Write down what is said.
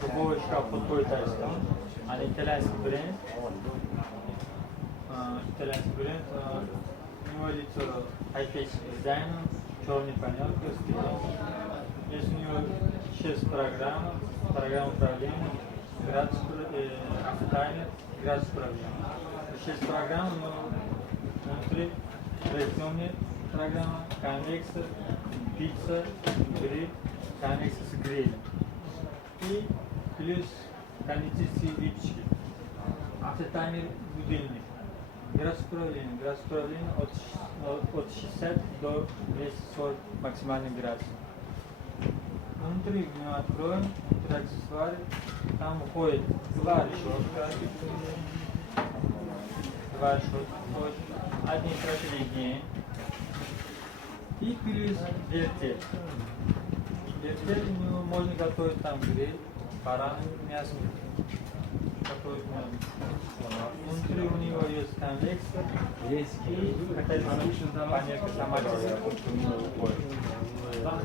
духовой шкаф под тайском, а не итальянский бренд. Итальянский бренд, у него лицо high-face дизайна, черный панель, есть у него 6 программ управления, градус таймер, градус управления. 6 программ, но внутри проекционная программа, конвектор, пицца, гриль, конвектор с грилем. И плюс кондитерские выпечки. Автотаймер будильник. Градус управления от 60 до 240 максимальный градус. Внутри мы откроем, внутри аксессуары, там уходит два решетка, одни прошлые и плюс вертель. Вертель у него можно готовить там гриль, баранину, мясо, готовить можно. Внутри у него есть конвектор, есть и панелька сама.